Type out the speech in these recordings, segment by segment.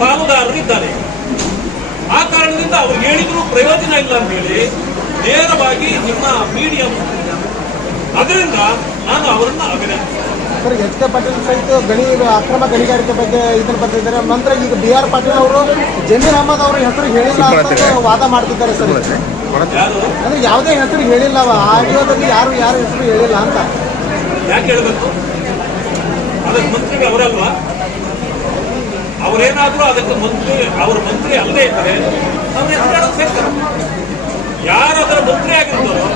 ಪಾಲುದಾರರು ಇದ್ದಾರೆ. ಆ ಕಾರಣದಿಂದ ಅವ್ರು ಹೇಳಿದ್ರು ಪ್ರಯೋಜನ ಇಲ್ಲ ಅಂತ ಹೇಳಿ ನೇರವಾಗಿ ನಿಮ್ಮ ಮೀಡಿಯಂ, ಅದರಿಂದ ನಾನು ಅವರನ್ನ ಅಭಿನಂದಿಸ್ತೇನೆ. ಸರ್, ಎಚ್ ಕೆ ಪಾಟೀಲ್ ಸಹಿತ ಅಕ್ರಮ ಗಣಿಗಾರಿಕೆ ಬಗ್ಗೆ ಇದನ್ನು ಬರ್ತಿದ್ದಾರೆ. ನಂತರ ಈಗ ಬಿ ಆರ್ ಪಾಟೀಲ್ ಅವರು ಜಮೀರ್ ಅಹಮದ್ ಅವ್ರ ಹೆಸರು ಹೇಳಿಲ್ಲ ಅಂತ ವಾದ ಮಾಡ್ತಿದ್ದಾರೆ ಸರ್. ಅಂದ್ರೆ ಯಾವುದೇ ಹೆಸರು ಹೇಳಿಲ್ಲ, ಆಡಿಯೋದಲ್ಲಿ ಯಾರು ಹೆಸರು ಹೇಳಿಲ್ಲ ಅಂತ. ಯಾಕೆ ಹೇಳ್ಬೇಕು? ಅದಕ್ಕೆ ಮಂತ್ರಿಗೆ ಅವರಲ್ವಾ? ಅವರೇನಾದ್ರೂ ಅದಕ್ಕೆ ಅವ್ರ ಮಂತ್ರಿ ಅಲ್ಲದೆ ಇದ್ದಾರೆ ಅವ್ರ ಹೆಸರು ಹೇಳೋದು ಸೇರ್ತಾರೆ. ಯಾರು ಅದರ ಮಂತ್ರಿ ಆಗಿರ್ತಾರೋ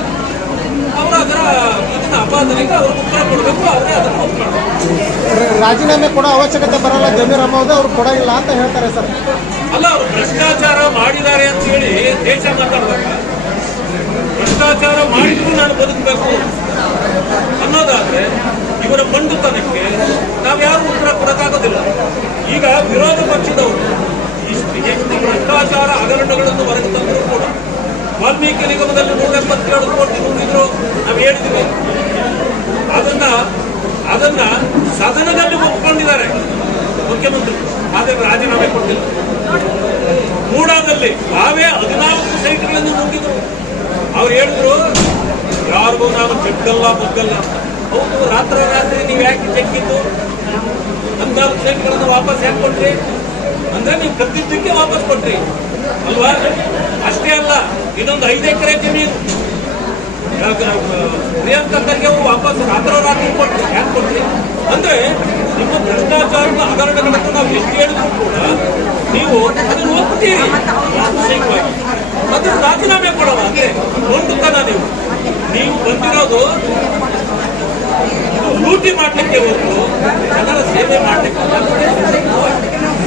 ಅವರು ಅದರ ಇದನ್ನ ಅಪಾದನೆಗೆ ಅವ್ರು ಉತ್ತರ ಕೊಡಬೇಕು. ಅವರೇ ಅದನ್ನು ಒಪ್ಪಿಕೊಳ್ಳಬೇಕು. ರಾಜೀನಾಮೆ ಕೊಡೋ ಅವಶ್ಯಕತೆ ಬರಲ್ಲ ಜಮೀರ್ ಅಹಮದ್ ಅವರು ಕೊಡೋಲ್ಲ ಅಂತ ಹೇಳ್ತಾರೆ ಸರ್. ಅಲ್ಲ, ಅವರು ಭ್ರಷ್ಟಾಚಾರ ಮಾಡಿದ್ದಾರೆ ಅಂತ ಹೇಳಿ ದೇಶ ಮಾತಾಡ್ಬೇಕ? ಭ್ರಷ್ಟಾಚಾರ ಮಾಡಿದ್ರು ನಾನು ಬದುಕಬೇಕು ಅನ್ನೋದಾದ್ರೆ ಇವರ ಮಂಡುತನಕ್ಕೆ ನಾವ್ಯಾರು ಉತ್ತರ ಕೊಡಕ್ಕಾಗೋದಿಲ್ಲ. ಈಗ ವಿರೋಧ ಪಕ್ಷದವರು ಎಷ್ಟು ಭ್ರಷ್ಟಾಚಾರ ಹಗರಣಗಳನ್ನು ಹೊರಗೆ ತಂದರೂ ಕೂಡ ವಾಲ್ಮೀಕಿ ನಿಗಮದಲ್ಲಿ 177 ಕೋಟಿ ನುಂಗಿದ್ರು ನಾವು ಹೇಳಿದ್ವಿ. ಅದನ್ನ ಸದನದಲ್ಲಿ ಒಪ್ಪಿಕೊಂಡಿದ್ದಾರೆ ಮುಖ್ಯಮಂತ್ರಿ, ಆದರೆ ರಾಜೀನಾಮೆ ಕೊಟ್ಟಿಲ್ಲ. ಮೂಡಾದಲ್ಲಿ ನಾವೇ 14 ಸೈಟ್ಗಳನ್ನು ನುಂಗಿದ್ರು. ಅವ್ರು ಹೇಳಿದ್ರು ಯಾರಿಗೂ ನಾವು ಚೆಕ್ಕಲ್ಲ ಬಗ್ಗಲ್ಲ ಅಂತ. ಹೌದು, ರಾತ್ರಿ ನೀವು ಯಾಕೆ ಚೆಕ್ಕಿದ್ದು? 14 ಸೈಟ್ಗಳನ್ನು ವಾಪಸ್ ಯಾಕೆ ಕೊಟ್ರಿ ಅಂದ್ರೆ ನೀವು ಕದ್ದಿದ್ದಕ್ಕೆ ವಾಪಸ್ ಕೊಟ್ರಿ ಅಲ್ವಾ? ಅಷ್ಟೇ ಅಲ್ಲ, ಇನ್ನೊಂದು 5 ಎಕರೆ ಜಮೀನು ಪ್ರಿಯಾಂಕರ್ಗೆ ವಾಪಸ್ ರಾತ್ರಿ ಕೊಟ್ರಿ. ಯಾಕೆ ಕೊಟ್ರಿ ಅಂದ್ರೆ ನಿಮ್ಮ ಭ್ರಷ್ಟಾಚಾರದ ಹಗರಣಗಳನ್ನು ನಾವು ಎಷ್ಟು ಹೇಳಿದ್ರು ಕೂಡ ನೀವು ಅದನ್ನು ಒಪ್ತೀರಿ. ಅದ್ರ ರಾಜೀನಾಮೆ ಕೊಡೋಣ ಅಂದ್ರೆ ಒಂದುತನ. ನೀವು ಬಂದಿರೋದು ಲೂಟಿ ಮಾಡ್ಲಿಕ್ಕೆ ಹೊರತು ಜನರ ಸೇವೆ ಮಾಡ್ಲಿಕ್ಕೆ